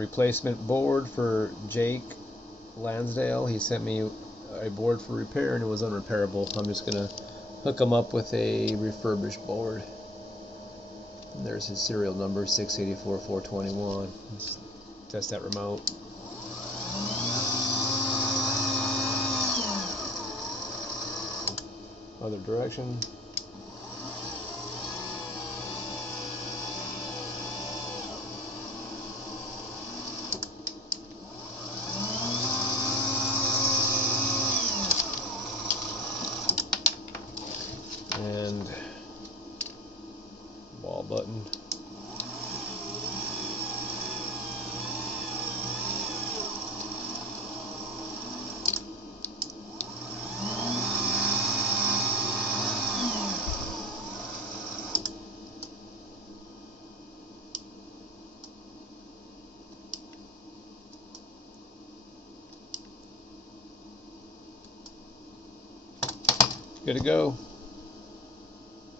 replacement board for Jake Lansdale. He sent me a board for repair and it was unrepairable. I'm just gonna hook him up with a refurbished board. And there's his serial number, 684-421. Let's test that remote. Other direction. And ball button. Good to go.